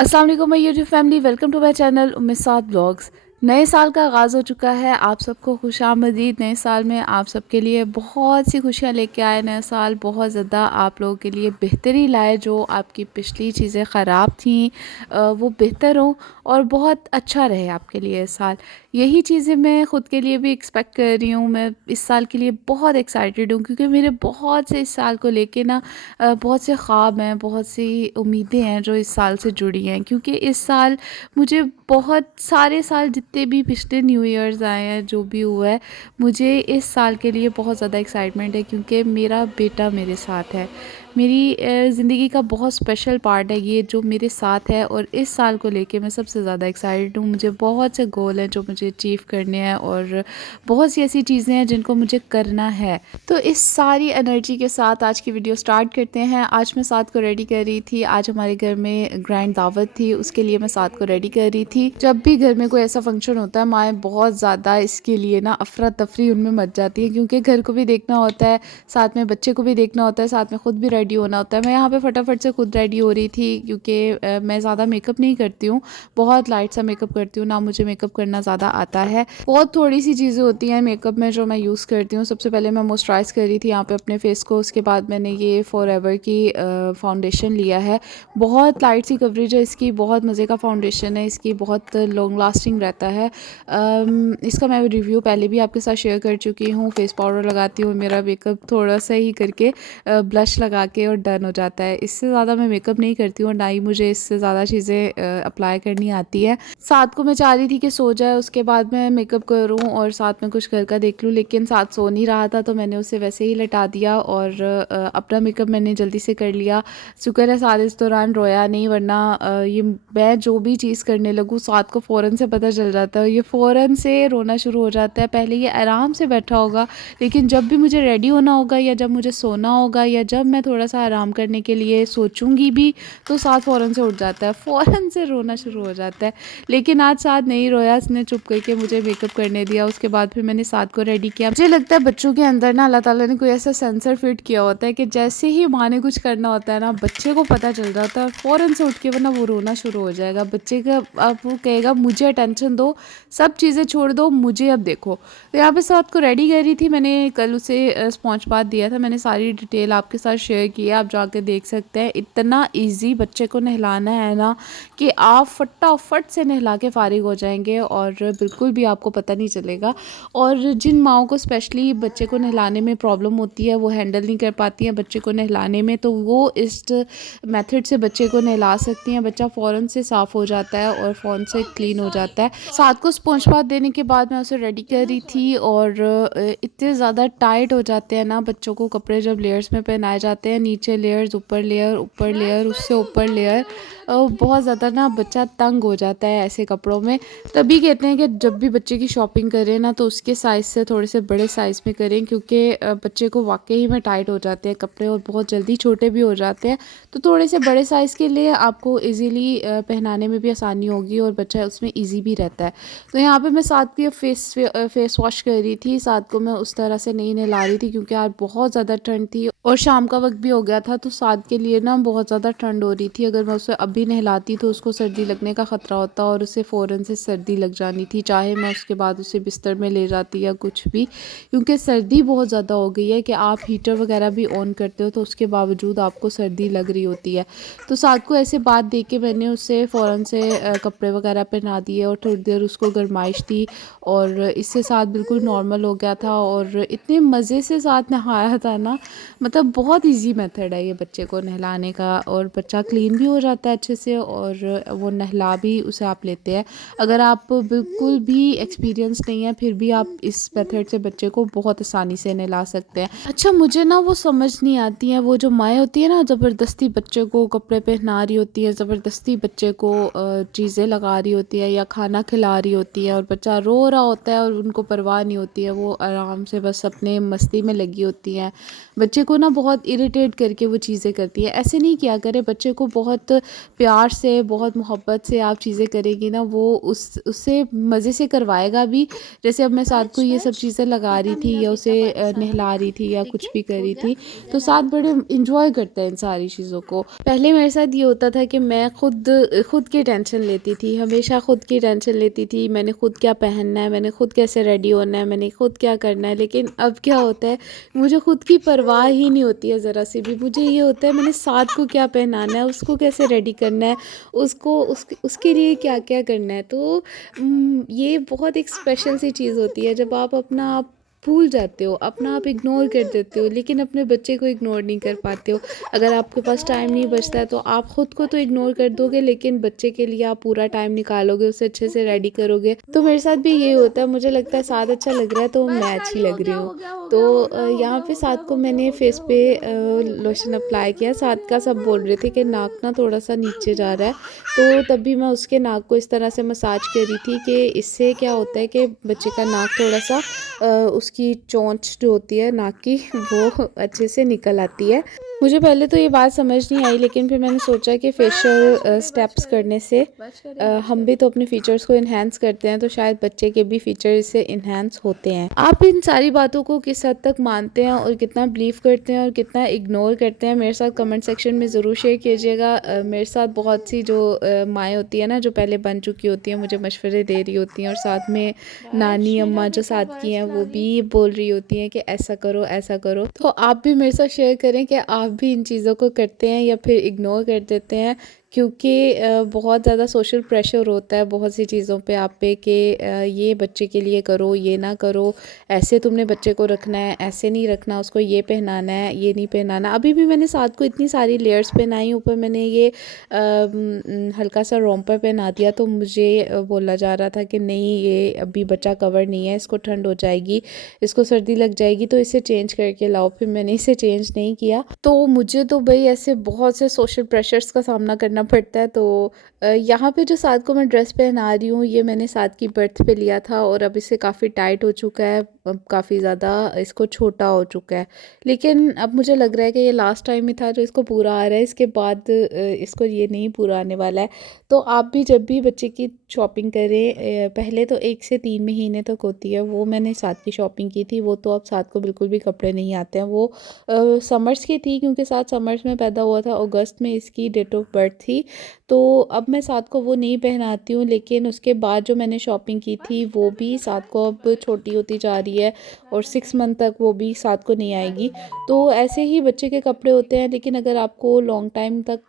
अस्सलाम वालेकुम my YouTube family, welcome to my channel Umme Saad blogs. नए साल का आगाज़ हो चुका है। आप सबको खुशामदीद। नए साल में आप सबके लिए बहुत सी खुशियां लेके आए। नया साल बहुत ज़्यादा आप लोगों के लिए बेहतरी लाए। जो आपकी पिछली चीज़ें ख़राब थी वो बेहतर हों और बहुत अच्छा रहे आपके लिए इस साल। यही चीज़ें मैं ख़ुद के लिए भी एक्सपेक्ट कर रही हूँ। मैं इस साल के लिए बहुत एक्साइटेड हूँ क्योंकि मेरे बहुत से इस साल को लेके ना बहुत से ख्वाब हैं, बहुत सी उम्मीदें हैं जो इस साल से जुड़ी हैं। क्योंकि इस साल मुझे बहुत सारे साल जितने भी पिछले न्यू ईयर्स आए हैं, जो भी हुआ है, मुझे इस साल के लिए बहुत ज़्यादा एक्साइटमेंट है क्योंकि मेरा बेटा मेरे साथ है। मेरी ज़िंदगी का बहुत स्पेशल पार्ट है ये जो मेरे साथ है और इस साल को लेके मैं सबसे ज़्यादा एक्साइटेड हूँ। मुझे बहुत से गोल हैं जो मुझे अचीव करने हैं और बहुत सी ऐसी चीज़ें हैं जिनको मुझे करना है। तो इस सारी एनर्जी के साथ आज की वीडियो स्टार्ट करते हैं। आज मैं साथ को रेडी कर रही थी। आज हमारे घर में ग्रैंड दावत थी, उसके लिए मैं साथ को रेडी कर रही थी। जब भी घर में कोई ऐसा फंक्शन होता है, माएँ बहुत ज़्यादा इसके लिए ना अफरा तफरी उनमें मच जाती है क्योंकि घर को भी देखना होता है, साथ में बच्चे को भी देखना होता है, साथ में खुद भी रेडी होना होता है। मैं यहाँ पे फटाफट से खुद रेडी हो रही थी क्योंकि मैं ज़्यादा मेकअप नहीं करती हूँ, बहुत लाइट सा मेकअप करती हूँ, ना मुझे मेकअप करना ज़्यादा आता है। बहुत थोड़ी सी चीज़ें होती हैं मेकअप में जो मैं यूज़ करती हूँ। सबसे पहले मैं मॉइस्चराइज़ कर रही थी यहाँ पे अपने फेस को। उसके बाद मैंने ये फॉरएवर की फाउंडेशन लिया है। बहुत लाइट सी कवरेज है इसकी, बहुत मज़े का फाउंडेशन है, इसकी बहुत लॉन्ग लास्टिंग रहता है। इसका मैं रिव्यू पहले भी आपके साथ शेयर कर चुकी हूँ। फेस पाउडर लगाती हूँ, मेरा मेकअप थोड़ा सा ही करके ब्लश लगा के और डन हो जाता है। इससे ज़्यादा मैं मेकअप नहीं करती हूँ, ना ही मुझे इससे ज़्यादा चीज़ें अप्लाई करनी आती है। साथ को मैं चाह रही थी कि सो जाए, उसके बाद मैं मेकअप करूँ और साथ में कुछ घर का देख लूँ, लेकिन साथ सो नहीं रहा था तो मैंने उसे वैसे ही लटा दिया और अपना मेकअप मैंने जल्दी से कर लिया। शुक्र है साथ इस दौरान रोया नहीं, वरना ये मैं जो भी चीज़ करने लगूँ साथ को फ़ौरन से पता चल जाता है, ये फ़ौरन से रोना शुरू हो जाता है। पहले ये आराम से बैठा होगा, लेकिन जब भी मुझे रेडी होना होगा या जब मुझे सोना होगा या जब मैं थोड़ा सा आराम करने के लिए सोचूंगी भी तो साथ फ़ौरन से उठ जाता है, फ़ौरन से रोना शुरू हो जाता है। लेकिन आज साथ नहीं रोया, इसने चुप करके मुझे मेकअप करने दिया। उसके बाद फिर मैंने साथ को रेडी किया। मुझे लगता है बच्चों के अंदर ना अल्लाह ताला ने कोई ऐसा सेंसर फिट किया होता है कि जैसे ही माँ ने कुछ करना होता है ना, बच्चे को पता चल जाता है, फ़ौरन से उठ के वरना वो रोना शुरू हो जाएगा। बच्चे का अब वो कहेगा मुझे अटेंशन दो, सब चीज़ें छोड़ दो, मुझे अब देखो। तो यहाँ पे साथ को रेडी कर रही थी। मैंने कल उसे स्पॉन्ज बाथ दिया था, मैंने सारी डिटेल आपके साथ शेयर की है, आप जाके देख सकते हैं। इतना ईजी बच्चे को नहलाना है ना कि आप फटाफट से नहला के फ़ारिग हो जाएंगे और बिल्कुल भी आपको पता नहीं चलेगा। और जिन माओं को स्पेशली बच्चे को नहलाने में प्रॉब्लम होती है, वो हैंडल नहीं कर पाती हैं बच्चे को नहलाने में, तो वो इस मेथड से बच्चे को नहला सकती हैं। बच्चा फ़ौरन से साफ़ हो जाता है और फ़ौरन से क्लीन हो जाता है। साथ को स्पॉन्ज बाथ देने के बाद मैं उसे रेडी कर रही थी और इतने ज़्यादा टाइट हो जाते हैं ना बच्चों को कपड़े जब लेयर्स में पहनाए जाते हैं, नीचे लेयर्स, ऊपर लेयर, उससे ऊपर लेयर, बहुत ज़्यादा ना बच्चा तंग हो जाता है ऐसे कपड़ों में। तभी कहते हैं कि जब भी बच्चे की शॉपिंग करें ना तो उसके साइज़ से थोड़े से बड़े साइज़ में करें, क्योंकि बच्चे को वाकई में टाइट हो जाते हैं कपड़े और बहुत जल्दी छोटे भी हो जाते हैं। तो थोड़े से बड़े साइज़ के लिए आपको ईज़िली पहनाने में भी आसानी होगी और बच्चा उसमें ईज़ी भी रहता है। तो यहाँ पे मैं साथ की फेस वॉश कर रही थी। साथ को मैं उस तरह से नहीं नहला रही थी क्योंकि आज बहुत ज़्यादा ठंड थी और शाम का वक्त भी हो गया था, तो साथ के लिए ना बहुत ज़्यादा ठंड हो रही थी। अगर मैं उसे अभी नहलाती तो उसको सर्दी लगने का ख़तरा होता और उसे फ़ौरन से सर्दी लग जानी थी, चाहे मैं उसके बाद उसे बिस्तर में ले जाती या कुछ भी, क्योंकि सर्दी बहुत ज़्यादा हो गई है कि आप हीटर वगैरह भी ऑन करते हो तो उसके बावजूद आपको सर्दी लग रही होती है। तो साथ को ऐसे बात दे के मैंने उससे फ़ौरन से कपड़े वगैरह पहना दिए और थोड़ी देर उसको गरमाइश दी और इससे साथ बिल्कुल नॉर्मल हो गया था और इतने मज़े से साथ नहाया था ना। मतलब बहुत इजी मेथड है ये बच्चे को नहलाने का और बच्चा क्लीन भी हो जाता है अच्छे से और वो नहला भी उसे आप लेते हैं। अगर आप बिल्कुल भी एक्सपीरियंस नहीं है फिर भी आप इस मेथड से बच्चे को बहुत आसानी से नहला सकते हैं। अच्छा, मुझे ना वो समझ नहीं आती हैं वो जो माएँ होती है ना, ज़बरदस्ती बच्चे को कपड़े पहना रही होती है, ज़बरदस्ती बच्चे को चीज़ें लगा रही होती है या खाना खिला रही होती है और बच्चा रो रहा होता है और उनको परवाह नहीं होती है, वो आराम से बस अपने मस्ती में लगी होती हैं। बच्चे को ना बहुत इरिटेट करके वो चीज़ें करती है। ऐसे नहीं किया करें, बच्चे को बहुत प्यार से, बहुत मोहब्बत से आप चीज़ें करेंगी ना, वो उससे मज़े से करवाएगा भी। जैसे अब मैं साथ को ये सब चीज़ें लगा रही थी या उसे नहला रही थी या कुछ भी कर रही थी, तो साथ बड़े इंजॉय करते हैं इन सारी चीज़ों को। पहले मेरे साथ ये होता था कि मैं खुद की टेंशन लेती थी, हमेशा खुद की टेंशन लेती थी। मैंने खुद क्या पहनना है, मैंने खुद कैसे रेडी होना है, मैंने खुद क्या करना है। लेकिन अब क्या होता है, मुझे खुद की परवाह ही नहीं होती है ज़रा सी भी। मुझे ये होता है मैंने साथ को क्या पहनाना है, उसको कैसे रेडी करना है, उसके लिए क्या क्या करना है। तो ये बहुत एक स्पेशल सी चीज़ होती है जब आप अपना आप भूल जाते हो, अपना आप इग्नोर कर देते हो, लेकिन अपने बच्चे को इग्नोर नहीं कर पाते हो। अगर आपके पास टाइम नहीं बचता है तो आप ख़ुद को तो इग्नोर कर दोगे, लेकिन बच्चे के लिए आप पूरा टाइम निकालोगे, उसे अच्छे से रेडी करोगे। तो मेरे साथ भी ये होता है, मुझे लगता है साथ अच्छा लग रहा है तो मैं अच्छी लग रही हूँ। तो यहाँ पे साथ को मैंने फेस पे लोशन अप्लाई किया। साथ का सब बोल रहे थे कि नाक ना थोड़ा सा नीचे जा रहा है, तो तब भी मैं उसके नाक को इस तरह से मसाज कर रही थी कि इससे क्या होता है कि बच्चे का नाक थोड़ा सा उसकी चोंच जो होती है नाक की, वो अच्छे से निकल आती है। मुझे पहले तो ये बात समझ नहीं आई, लेकिन फिर मैंने सोचा कि फेशियल स्टेप्स करने से हम भी तो अपने फीचर्स को इन्हेंस करते हैं, तो शायद बच्चे के भी फीचर इससे इन्हेंस होते हैं। आप इन सारी बातों को किस हद तक मानते हैं और कितना बिलीव करते हैं और कितना इग्नोर करते हैं, मेरे साथ कमेंट सेक्शन में ज़रूर शेयर कीजिएगा। मेरे साथ बहुत सी जो माएँ होती हैं ना, जो पहले बन चुकी होती हैं, मुझे मशवरे दे रही होती हैं, और साथ में नानी अम्मा जो साथ की हैं वो भी बोल रही होती हैं कि ऐसा करो ऐसा करो। तो आप भी मेरे साथ शेयर करें कि आप भी इन चीज़ों को करते हैं या फिर इग्नोर कर देते हैं, क्योंकि बहुत ज़्यादा सोशल प्रेशर होता है बहुत सी चीज़ों पे आप पे कि ये बच्चे के लिए करो, ये ना करो, ऐसे तुमने बच्चे को रखना है, ऐसे नहीं रखना, उसको ये पहनाना है, ये नहीं पहनाना। अभी भी मैंने साथ को इतनी सारी लेयर्स पहनाई, ऊपर मैंने ये हल्का सा रोम्पर पहना दिया, तो मुझे बोला जा रहा था कि नहीं ये अभी बच्चा कवर नहीं है, इसको ठंड हो जाएगी, इसको सर्दी लग जाएगी, तो इसे चेंज करके लाओ। फिर मैंने इसे चेंज नहीं किया। तो मुझे तो भाई ऐसे बहुत से सोशल प्रेशर्स का सामना करना पड़ता है। तो यहाँ पे जो साथ को मैं ड्रेस पहना रही हूँ, ये मैंने साथ की बर्थ पे लिया था, और अब इसे काफ़ी टाइट हो चुका है, काफ़ी ज़्यादा इसको छोटा हो चुका है। लेकिन अब मुझे लग रहा है कि ये लास्ट टाइम ही था जो इसको पूरा आ रहा है, इसके बाद इसको ये नहीं पूरा आने वाला है। तो आप भी जब भी बच्चे की शॉपिंग करें, पहले तो 1 से 3 महीने तक होती है, वो मैंने साथ की शॉपिंग की थी। वो तो अब साथ को बिल्कुल भी कपड़े नहीं आते हैं। वो समर्स की थी, क्योंकि साथ समर्स में पैदा हुआ था, अगस्त में इसकी डेट ऑफ बर्थ थी। तो अब मैं साथ को वो नहीं पहनाती हूँ, लेकिन उसके बाद जो मैंने शॉपिंग की थी वो भी साथ को अब छोटी होती जा रही है, और 6 मंथ तक वो भी साथ को नहीं आएगी। तो ऐसे ही बच्चे के कपड़े होते हैं, लेकिन अगर आपको लॉन्ग टाइम तक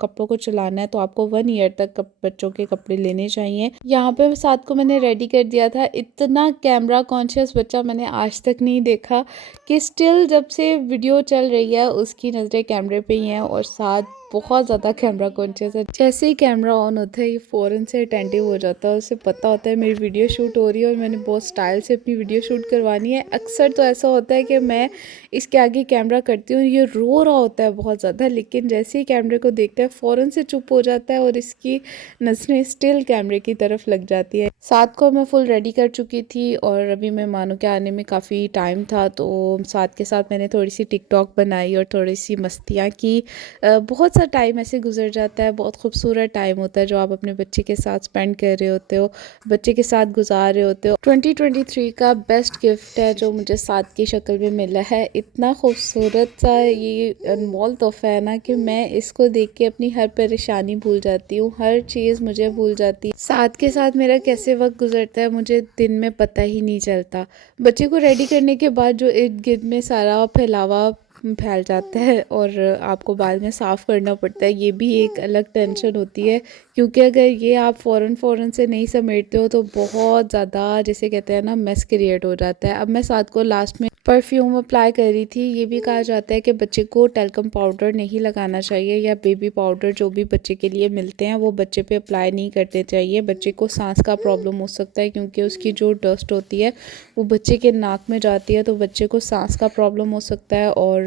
कपड़ों को चलाना है तो आपको 1 ईयर तक बच्चों के कपड़े लेने चाहिए। यहाँ पे साथ को मैंने रेडी कर दिया था। इतना कैमरा कॉन्शियस बच्चा मैंने आज तक नहीं देखा, कि स्टिल जब से वीडियो चल रही है उसकी नज़रें कैमरे पे ही हैं, और साथ बहुत ज़्यादा कैमरा कॉन्शियस है। जैसे ही कैमरा ऑन होता है ये फ़ौरन से अटेंटिव हो जाता है, उसे पता होता है मेरी वीडियो शूट हो रही है और मैंने बहुत स्टाइल से अपनी वीडियो शूट करवानी है। अक्सर तो ऐसा होता है कि मैं इसके आगे कैमरा करती हूँ, ये रो रहा होता है बहुत ज़्यादा, लेकिन जैसे ही कैमरे को देखता है फ़ौरन से चुप हो जाता है, और इसकी नज़रें स्टिल कैमरे की तरफ लग जाती है। साथ को मैं फुल रेडी कर चुकी थी, और अभी मेहमानों के आने में काफ़ी टाइम था, तो साथ के साथ मैंने थोड़ी सी टिकटॉक बनाई और थोड़ी सी मस्तियाँ की। बहुत सा टाइम ऐसे गुजर जाता है, बहुत खूबसूरत टाइम होता है जो आप अपने बच्चे के साथ स्पेंड कर रहे होते हो, बच्चे के साथ गुजार रहे होते हो। 2023 का बेस्ट गिफ्ट है जो मुझे साथ की शक्ल में मिला है। इतना खूबसूरत सा ये अनमोल तोहफा है ना, कि मैं इसको देख के अपनी हर परेशानी भूल जाती हूँ, हर चीज़ मुझे भूल जाती है। साथ के साथ मेरा कैसे वक्त गुजरता है मुझे दिन में पता ही नहीं चलता। बच्चे को रेडी करने के बाद जो इर्द गिर्द में सारा फैलावा फैल जाता है, और आपको बाद में साफ़ करना पड़ता है, ये भी एक अलग टेंशन होती है, क्योंकि अगर ये आप फ़ौरन से नहीं समेटते हो तो बहुत ज़्यादा, जैसे कहते हैं ना, मेस क्रिएट हो जाता है। अब मैं साथ को लास्ट में परफ्यूम अप्लाई कर रही थी। ये भी कहा जाता है कि बच्चे को टेल्कम पाउडर नहीं लगाना चाहिए, या बेबी पाउडर जो भी बच्चे के लिए मिलते हैं वो बच्चे पे अप्लाई नहीं करते चाहिए। बच्चे को सांस का प्रॉब्लम हो सकता है, क्योंकि उसकी जो डस्ट होती है वो बच्चे के नाक में जाती है, तो बच्चे को सांस का प्रॉब्लम हो सकता है, और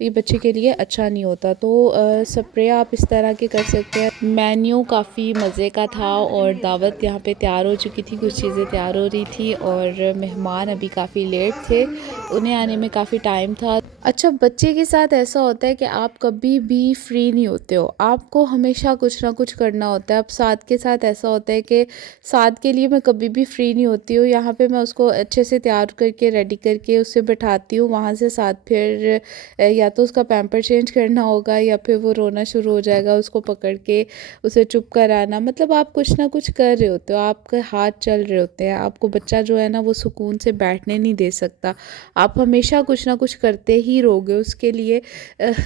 ये बच्चे के लिए अच्छा नहीं होता। तो स्प्रे आप इस तरह के कर सकते हैं। मेन्यू काफ़ी मज़े का था, और दावत यहाँ पे तैयार हो चुकी थी, कुछ चीज़ें तैयार हो रही थी, और मेहमान अभी काफ़ी लेट थे। उन्हें आने में काफ़ी टाइम था। अच्छा, बच्चे के साथ ऐसा होता है कि आप कभी भी फ्री नहीं होते हो, आपको हमेशा कुछ ना कुछ करना होता है। अब साद के साथ ऐसा होता है कि साद के लिए मैं कभी भी फ्री नहीं होती हूँ। यहाँ पे मैं उसको अच्छे से तैयार करके रेडी करके उसे बैठाती हूँ। वहाँ से साद फिर या तो उसका पैम्पर चेंज करना होगा या फिर वो रोना शुरू हो जाएगा, उसको पकड़ के उसे चुप कराना। मतलब आप कुछ ना कुछ कर रहे होते हो, आपके हाथ चल रहे होते हैं। आपको बच्चा जो है ना वो सुकून से बैठने नहीं दे सकता, आप हमेशा कुछ ना कुछ करते ही रहोगे उसके लिए।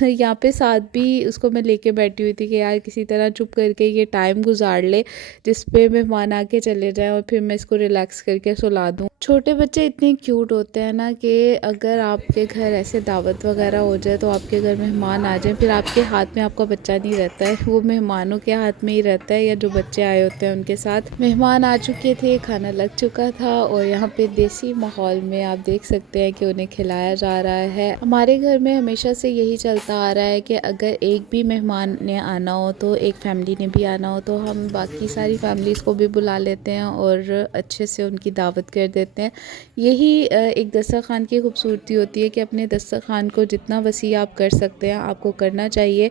यहाँ पे साथ भी उसको मैं लेके बैठी हुई थी कि यार किसी तरह चुप करके ये टाइम गुजार ले जिस पे मेहमान आके चले जाएं और फिर मैं इसको रिलैक्स करके सुला दूँ। छोटे बच्चे इतने क्यूट होते हैं ना कि अगर आपके घर ऐसे दावत वगैरह हो जाए तो आपके घर मेहमान आ जाए, फिर आपके हाथ में आपका बच्चा नहीं रहता है, वो मेहमानों के हाथ में ही रहता है या जो बच्चे आए होते हैं उनके साथ। मेहमान आ चुके थे, खाना लग चुका था और यहाँ पे देसी माहौल में आप देख सकते हैं कि उन्हें खिलाया जा रहा है। हमारे घर में हमेशा से यही चलता आ रहा है कि अगर एक भी मेहमान ने आना हो तो एक फैमिली ने भी आना हो तो हम बाकी सारी फैमिलीज़ को भी बुला लेते हैं और अच्छे से उनकी दावत कर देते हैं। यही एक दस्तरख़्वान की खूबसूरती होती है कि अपने दस्तरख़्वान को जितना वसी आप कर सकते हैं आपको करना चाहिए।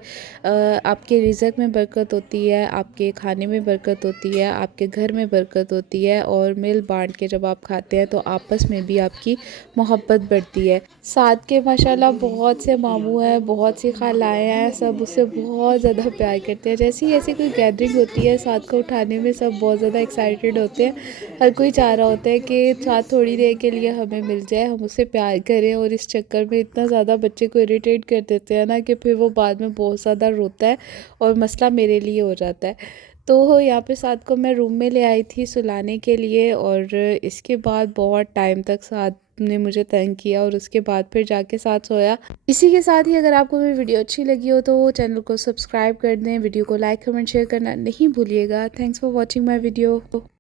आपके रिज़्क़ में बरकत होती है, आपके खाने में बरकत होती है, आपके घर में बरकत होती है और मिल बांट के जब आप खाते हैं तो आपस में भी आपकी मोहब्बत बढ़ती है। साथ के माशाल्लाह बहुत से मामू हैं, बहुत सी खालाएँ हैं, सब उससे बहुत ज़्यादा प्यार करते हैं। जैसे ही ऐसी कोई गैदरिंग होती है साथ को उठाने में सब बहुत ज़्यादा एक्साइटेड होते हैं। हर कोई चाह रहा होता है कि साथ थोड़ी देर के लिए हमें मिल जाए, हम उससे प्यार करें और इस चक्कर में इतना ज़्यादा बच्चे को इरिटेट कर देते हैं ना कि फिर वो बाद में बहुत ज़्यादा रोता है और मसला मेरे लिए हो जाता है। तो यहाँ पे साथ को मैं रूम में ले आई थी सुलाने के लिए और इसके बाद बहुत टाइम तक साथ ने मुझे तंग किया और उसके बाद फिर जाके साथ सोया। इसी के साथ ही अगर आपको मेरी वीडियो अच्छी लगी हो तो चैनल को सब्सक्राइब कर दें, वीडियो को लाइक कमेंट शेयर करना नहीं भूलिएगा। Thanks for watching my video.